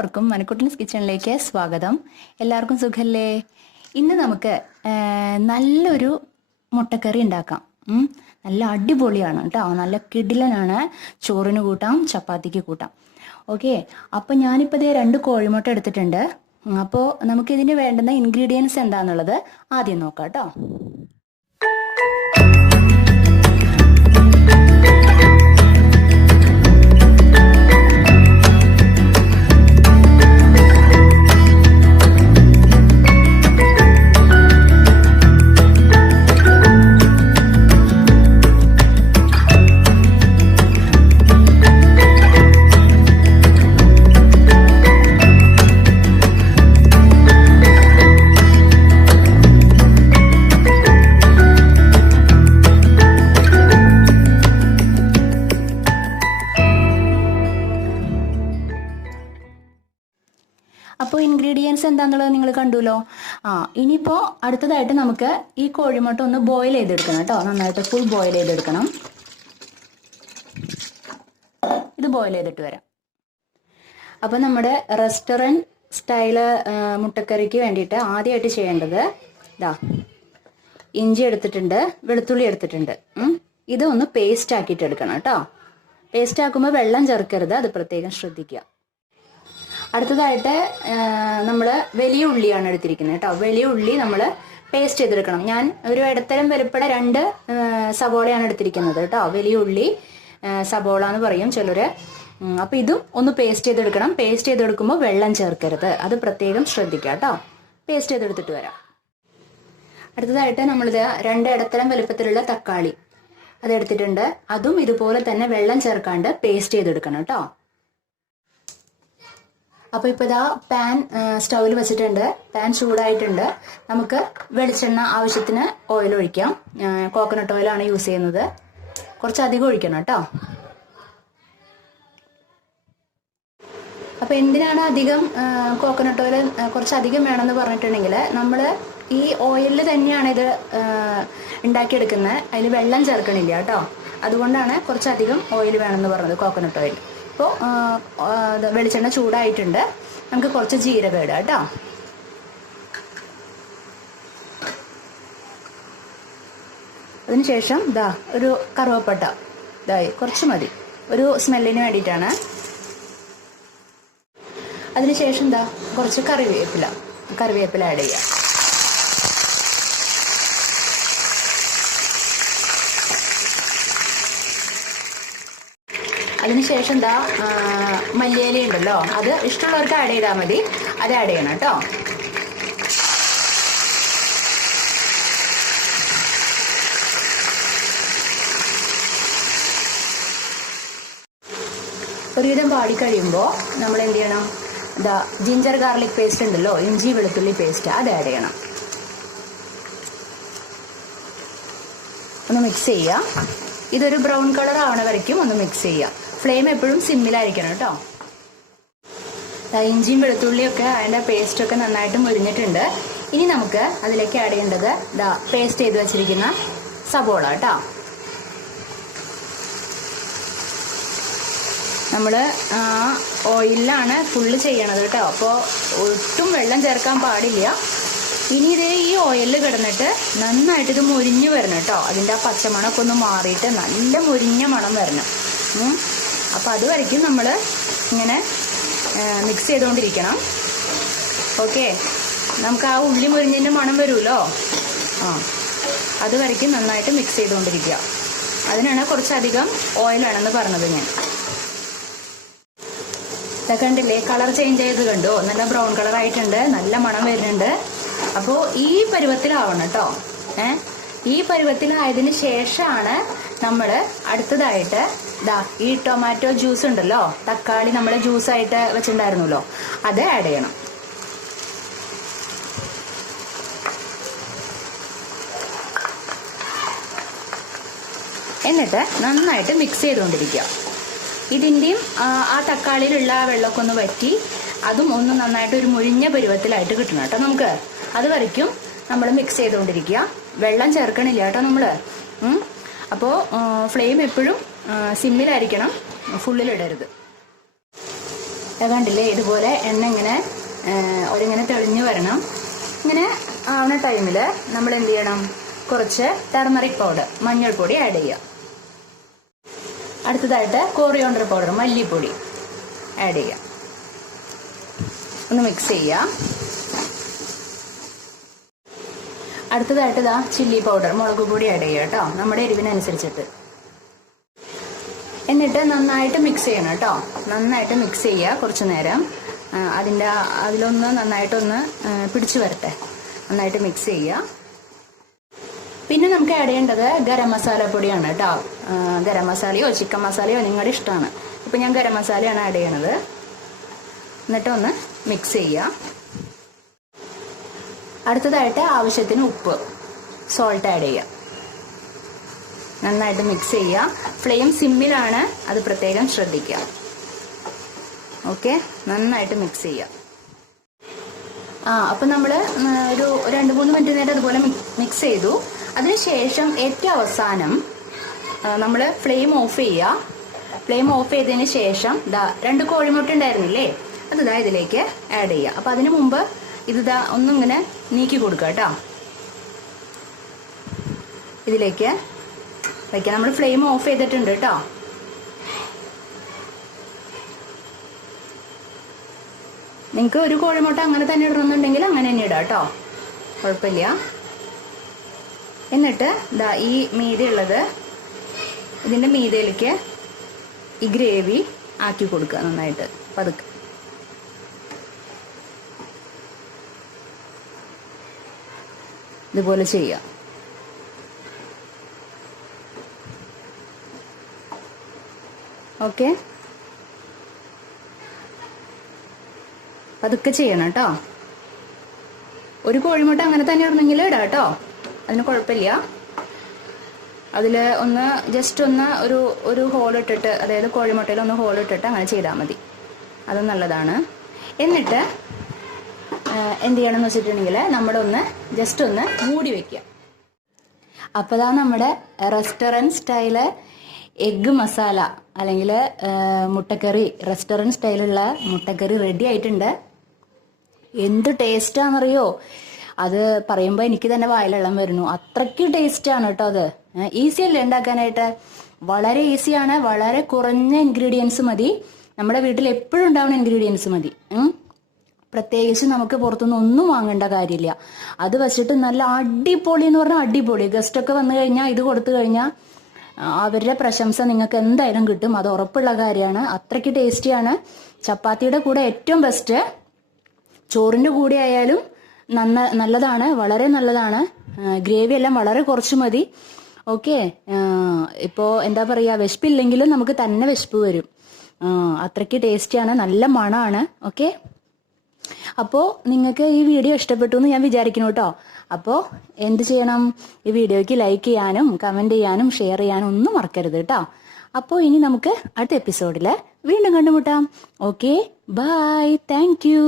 എല്ലാവർക്കും മനക്കുട്ടൻസ് കിച്ചണിലേക്ക് സ്വാഗതം. എല്ലാവർക്കും സുഖല്ലേ? ഇന്ന് നമുക്ക് നല്ലൊരു മുട്ടക്കറി ഉണ്ടാക്കാം. നല്ല അടിപൊളിയാണ് കേട്ടോ, നല്ല കിടിലനാണ്. ചോറിന് കൂട്ടാം, ചപ്പാത്തിക്ക് കൂട്ടാം. ഓക്കെ, അപ്പോൾ ഞാനിപ്പോൾ ഇതേ 2 കോഴിമുട്ട എടുത്തിട്ടുണ്ട്. അപ്പോൾ നമുക്കിതിന് വേണ്ടുന്ന ഇൻഗ്രീഡിയൻസ് എന്താണെന്നുള്ളത് ആദ്യം നോക്കാം കേട്ടോ. അപ്പോൾ ഇൻഗ്രീഡിയൻസ് എന്താണെന്നുള്ളത് നിങ്ങൾ കണ്ടുല്ലോ. ഇനിയിപ്പോൾ അടുത്തതായിട്ട് നമുക്ക് ഈ കോഴിമുട്ട ഒന്ന് ബോയിൽ ചെയ്തെടുക്കണം കേട്ടോ. നന്നായിട്ട് ഫുൾ ബോയിൽ ചെയ്തെടുക്കണം. ഇത് ബോയിൽ ചെയ്തിട്ട് വരാം. അപ്പോൾ നമ്മുടെ റെസ്റ്റോറൻറ്റ് സ്റ്റൈല് മുട്ടക്കറിക്ക് വേണ്ടിയിട്ട് ആദ്യമായിട്ട് ചെയ്യേണ്ടത് ഇതാ, ഇഞ്ചി എടുത്തിട്ടുണ്ട്, വെളുത്തുള്ളി എടുത്തിട്ടുണ്ട്. ഇത് ഒന്ന് പേസ്റ്റ് ആക്കിയിട്ട് എടുക്കണം കേട്ടോ. പേസ്റ്റ് ആക്കുമ്പോൾ വെള്ളം ചേർക്കരുത്, അത് പ്രത്യേകം ശ്രദ്ധിക്കുക. അടുത്തതായിട്ട് നമ്മൾ വലിയ ഉള്ളിയാണ് എടുത്തിരിക്കുന്നത് കേട്ടോ. വലിയ ഉള്ളി നമ്മൾ പേസ്റ്റ് ചെയ്തെടുക്കണം. ഞാൻ ഒരു ഇടത്തരം വലുപ്പമുള്ള 2 സവോളയാണ് എടുത്തിരിക്കുന്നത് കേട്ടോ. വലിയ ഉള്ളി സവോള എന്ന് പറയും ചിലർ. അപ്പോൾ ഇതും ഒന്ന് പേസ്റ്റ് ചെയ്തെടുക്കണം. പേസ്റ്റ് ചെയ്തെടുക്കുമ്പോൾ വെള്ളം ചേർക്കരുത്, അത് പ്രത്യേകം ശ്രദ്ധിക്കുക കേട്ടോ. പേസ്റ്റ് ചെയ്തെടുത്തിട്ട് വരാം. അടുത്തതായിട്ട് നമ്മളിത് 2 ഇടത്തരം വലുപ്പത്തിലുള്ള തക്കാളി അതെടുത്തിട്ടുണ്ട്. അതും ഇതുപോലെ തന്നെ വെള്ളം ചേർക്കാണ്ട് പേസ്റ്റ് ചെയ്തെടുക്കണം കേട്ടോ. അപ്പോൾ ഇപ്പോൾ ഇതാ പാൻ സ്റ്റൗവിൽ വെച്ചിട്ടുണ്ട്. പാൻ ചൂടായിട്ടുണ്ട്. നമുക്ക് വെളിച്ചെണ്ണ ആവശ്യത്തിന് ഓയിൽ ഒഴിക്കാം. കോക്കനട്ട് ഓയിലാണ് യൂസ് ചെയ്യുന്നത്. കുറച്ചധികം ഒഴിക്കണം കേട്ടോ. അപ്പോൾ എന്തിനാണ് അധികം കോക്കനട്ട് ഓയിൽ കുറച്ചധികം വേണമെന്ന് പറഞ്ഞിട്ടുണ്ടെങ്കിൽ, നമ്മൾ ഈ ഓയിലിൽ തന്നെയാണ് ഇത് ഉണ്ടാക്കിയെടുക്കുന്നത്. അതിൽ വെള്ളം ചേർക്കണില്ല കേട്ടോ. അതുകൊണ്ടാണ് കുറച്ചധികം ഓയിൽ വേണമെന്ന് പറഞ്ഞത്, കോക്കനട്ട് ഓയിൽ. അപ്പോൾ വെളിച്ചെണ്ണ ചൂടായിട്ടുണ്ട്. നമുക്ക് കുറച്ച് ജീരകം ഇടാം കേട്ടോ. അതിനുശേഷം ദാ ഒരു കറുവപ്പട്ട, ഇതായി കുറച്ച് മതി, ഒരു സ്മെല്ലിന് വേണ്ടിയിട്ടാണ്. അതിനുശേഷം ദാ കുറച്ച് കറിവേപ്പില ആഡ് ചെയ്യാം. അതിനുശേഷം എന്താ മല്ലിയില ഉണ്ടല്ലോ, അത് ഇഷ്ടമുള്ളവർക്ക് ആഡ് ചെയ്താൽ മതി. അത് ആഡ് ചെയ്യണം കേട്ടോ. ഒരുവിധം പാടി കഴിയുമ്പോൾ നമ്മൾ എന്ത് ചെയ്യണം, ഇതാ ജിഞ്ചർ ഗാർലിക് പേസ്റ്റ് ഉണ്ടല്ലോ, ഇഞ്ചി വെളുത്തുള്ളി പേസ്റ്റ്, അത് ആഡ് ചെയ്യണം. ഒന്ന് മിക്സ് ചെയ്യുക. ഇതൊരു ബ്രൗൺ കളർ ആവണ വരയ്ക്കും ഒന്ന് മിക്സ് ചെയ്യുക. ഫ്ലെയിം എപ്പോഴും സിമ്മിലായിരിക്കണം കേട്ടോ. ഇഞ്ചിയും വെളുത്തുള്ളിയൊക്കെ അതിൻ്റെ പേസ്റ്റൊക്കെ നന്നായിട്ട് മുരിഞ്ഞിട്ടുണ്ട്. ഇനി നമുക്ക് അതിലേക്ക് ആഡ് ചെയ്യേണ്ടത് ഇതാ പേസ്റ്റ് ചെയ്ത് വെച്ചിരിക്കുന്ന സവോള കേട്ടോ. നമ്മൾ ഓയിലാണ് ഫുള്ള് ചെയ്യണത് കേട്ടോ. അപ്പോൾ ഒട്ടും വെള്ളം ചേർക്കാൻ പാടില്ല. ഇനി ഇതേ ഈ ഓയിലിൽ കിടന്നിട്ട് നന്നായിട്ട് ഇത് മുരിഞ്ഞ് വരണം കേട്ടോ. അതിൻ്റെ ആ പച്ചമണമൊക്കെ ഒന്ന് മാറിയിട്ട് നല്ല മുരിഞ്ഞ മണം വരണം. അപ്പോൾ അത് വരയ്ക്കും നമ്മൾ ഇങ്ങനെ മിക്സ് ചെയ്തുകൊണ്ടിരിക്കണം. ഓക്കെ, നമുക്ക് ആ ഉള്ളി മുരിഞ്ഞതിൻ്റെ മണം വരുമല്ലോ, അത് വരയ്ക്കും നന്നായിട്ട് മിക്സ് ചെയ്തുകൊണ്ടിരിക്കുക. അതിനാണ് കുറച്ചധികം ഓയിൽ വേണമെന്ന് പറഞ്ഞത് ഞാൻ. ഇതൊക്കെ കണ്ടില്ലേ, കളർ ചേഞ്ച് ചെയ്ത് കണ്ടോ, നല്ല ബ്രൗൺ കളർ ആയിട്ടുണ്ട്, നല്ല മണം വരുന്നുണ്ട്. അപ്പോൾ ഈ പരുവത്തിലാവണം കേട്ടോ. ഈ പരുവത്തിലായതിന് ശേഷമാണ് നമ്മൾ അടുത്തതായിട്ട് ഈ ടൊമാറ്റോ ജ്യൂസ് ഉണ്ടല്ലോ, തക്കാളി നമ്മൾ ജ്യൂസായിട്ട് വെച്ചിട്ടുണ്ടായിരുന്നല്ലോ, അത് ആഡ് ചെയ്യണം. എന്നിട്ട് നന്നായിട്ട് മിക്സ് ചെയ്തുകൊണ്ടിരിക്കുക. ഇതിൻ്റെയും ആ തക്കാളിയിലുള്ള വെള്ളമൊക്കെ ഒന്ന് വറ്റി അതും ഒന്ന് നന്നായിട്ട് ഒരു മുരിഞ്ഞ പരുവത്തിലായിട്ട് കിട്ടണം കേട്ടോ. നമുക്ക് അത് വരയ്ക്കും നമ്മൾ മിക്സ് ചെയ്തുകൊണ്ടിരിക്കുക. വെള്ളം ചേർക്കണില്ല കേട്ടോ നമ്മൾ. അപ്പോൾ ഫ്ലെയിം എപ്പോഴും സിമ്മിലായിരിക്കണം, ഫുള്ളിലിടരുത്. കണ്ടില്ലേ, ഇതുപോലെ എണ്ണ ഇങ്ങനെ ഒരിങ്ങനെ തെളിഞ്ഞു വരണം. ഇങ്ങനെ ആവുന്ന ടൈമിൽ നമ്മൾ എന്ത് ചെയ്യണം, കുറച്ച് ടർമറിക് പൗഡർ, മഞ്ഞൾപ്പൊടി ആഡ് ചെയ്യാം. അടുത്തതായിട്ട് കോറിയോണ്ടർ പൗഡർ, മല്ലിപ്പൊടി ആഡ് ചെയ്യാം. ഒന്ന് മിക്സ് ചെയ്യാം. അടുത്തതായിട്ട് ഇതാ ചില്ലി പൗഡർ, മുളക് പൊടി ആഡ് ചെയ്യുക കേട്ടോ, നമ്മുടെ എരിവിനനുസരിച്ചിട്ട്. എന്നിട്ട് നന്നായിട്ട് മിക്സ് ചെയ്യണം കേട്ടോ. നന്നായിട്ട് മിക്സ് ചെയ്യുക കുറച്ച് നേരം. അതിലൊന്ന് നന്നായിട്ടൊന്ന് പിടിച്ചു വരട്ടെ. നന്നായിട്ട് മിക്സ് ചെയ്യുക. പിന്നെ നമുക്ക് ആഡ് ചെയ്യേണ്ടത് ഗരം മസാല പൊടിയാണ് കേട്ടോ. ഗരം മസാലയോ ചിക്കൻ മസാലയോ നിങ്ങളുടെ ഇഷ്ടമാണ്. ഇപ്പം ഞാൻ ഗരം മസാലയാണ് ആഡ് ചെയ്യണത്. എന്നിട്ട് ഒന്ന് മിക്സ് ചെയ്യുക. അടുത്തതായിട്ട് ആവശ്യത്തിന് ഉപ്പ്, സോൾട്ട് ആഡ് ചെയ്യുക. നന്നായിട്ട് മിക്സ് ചെയ്യുക. ഫ്ലെയിം സിമ്മിലാണ്, അത് പ്രത്യേകം ശ്രദ്ധിക്കുക. ഓക്കെ, നന്നായിട്ട് മിക്സ് ചെയ്യുക. അപ്പം നമ്മൾ ഒരു 2-3 മിനിറ്റ് നേരം അതുപോലെ മിക്സ് ചെയ്തു. അതിനുശേഷം ഏറ്റവും അവസാനം നമ്മൾ ഫ്ലെയിം ഓഫ് ചെയ്യുക. ഫ്ലെയിം ഓഫ് ചെയ്തതിന് ശേഷം 2 കോഴിമുട്ട ഉണ്ടായിരുന്നില്ലേ, അത് ഇതിലേക്ക് ആഡ് ചെയ്യുക. അപ്പം അതിനു മുമ്പ് ഇത് ഒന്നിങ്ങനെ നീക്കി കൊടുക്കുക കേട്ടോ. ഇതിലേക്ക് വയ്ക്കാം. നമ്മൾ ഫ്ലെയിം ഓഫ് ചെയ്തിട്ടുണ്ട് കേട്ടോ. നിങ്ങൾക്ക് ഒരു കോഴിമുട്ട അങ്ങനെ തന്നെ ഇടണമെന്നുണ്ടെങ്കിൽ അങ്ങനെ തന്നെ ഇടാം കേട്ടോ, കുഴപ്പമില്ല. എന്നിട്ട് ഈ മീതയുള്ളത് ഇതിൻ്റെ മീതയിലേക്ക് ഈ ഗ്രേവി ആക്കി കൊടുക്കുക നന്നായിട്ട് പതുക്കെ. ഇതുപോലെ ചെയ്യുക. ഓക്കെ, പതുക്കെ ചെയ്യണം കേട്ടോ. ഒരു കോഴിമുട്ട അങ്ങനെ തന്നെ ഇടണമെങ്കിൽ ഇടാം കേട്ടോ, അതിന് കുഴപ്പമില്ല. അതിൽ ഒന്ന് ജസ്റ്റ് ഒന്ന് ഒരു ഹോൾ ഇട്ടിട്ട്, അതായത് കോഴിമുട്ടയിൽ ഒന്ന് ഹോൾ ഇട്ടിട്ട് അങ്ങനെ ചെയ്താൽ മതി, അത് നല്ലതാണ്. എന്നിട്ട് എന്ത് ചെയ്യണമെന്ന് വെച്ചിട്ടുണ്ടെങ്കിൽ നമ്മളൊന്ന് ജസ്റ്റ് ഒന്ന് മൂടി വയ്ക്കുക. അപ്പോൾ നമ്മുടെ റെസ്റ്റോറൻറ്റ് സ്റ്റൈല് എഗ്ഗ് മസാല അല്ലെങ്കിൽ മുട്ടക്കറി, റെസ്റ്റോറൻറ്റ് സ്റ്റൈലുള്ള മുട്ടക്കറി റെഡി ആയിട്ടുണ്ട്. എന്ത് ടേസ്റ്റാണെന്നറിയോ, അത് പറയുമ്പോൾ എനിക്ക് തന്നെ വായിലെള്ളം വരുന്നു. അത്രയ്ക്ക് ടേസ്റ്റാണ് കേട്ടോ. അത് ഈസി അല്ലേ ഉണ്ടാക്കാനായിട്ട്, വളരെ ഈസിയാണ്. വളരെ കുറഞ്ഞ ഇൻഗ്രീഡിയൻസ് മതി, നമ്മുടെ വീട്ടിൽ എപ്പോഴും ഉണ്ടാവുന്ന ഇൻഗ്രീഡിയൻസ് മതി. പ്രത്യേകിച്ച് നമുക്ക് പുറത്തുനിന്ന് ഒന്നും വാങ്ങേണ്ട കാര്യമില്ല. അത് വെച്ചിട്ട് നല്ല അടിപൊളി എന്ന് പറഞ്ഞാൽ അടിപൊളി. ഗസ്റ്റൊക്കെ വന്നു കഴിഞ്ഞാൽ ഇത് കൊടുത്തു കഴിഞ്ഞാൽ അവരുടെ പ്രശംസ നിങ്ങൾക്ക് എന്തായാലും കിട്ടും, അത് ഉറപ്പുള്ള കാര്യമാണ്. അത്രയ്ക്ക് ടേസ്റ്റിയാണ്. ചപ്പാത്തിയുടെ കൂടെ ഏറ്റവും ബെസ്റ്റ്, ചോറിൻ്റെ കൂടെ ആയാലും നല്ലതാണ്, വളരെ നല്ലതാണ്. ഗ്രേവി എല്ലാം വളരെ കുറച്ച് മതി. ഓക്കെ, ഇപ്പോൾ എന്താ പറയുക, വിശപ്പില്ലെങ്കിലും നമുക്ക് തന്നെ വിശപ്പ് വരും. അത്രയ്ക്ക് ടേസ്റ്റിയാണ്, നല്ല മണമാണ്. ഓക്കെ, അപ്പോൾ നിങ്ങൾക്ക് ഈ വീഡിയോ ഇഷ്ടപ്പെട്ടു എന്ന് ഞാൻ വിചാരിക്കുന്നു കേട്ടോ. അപ്പോൾ എന്ത് ചെയ്യണം, ഈ വീഡിയോയ്ക്ക് ലൈക്ക് ചെയ്യാനും കമൻറ്റ് ചെയ്യാനും ഷെയർ ചെയ്യാനും ഒന്നും മറക്കരുത് കേട്ടോ. അപ്പോൾ ഇനി നമുക്ക് അടുത്ത എപ്പിസോഡിൽ വീണ്ടും കണ്ടുമുട്ടാം. Okay, bye, thank U.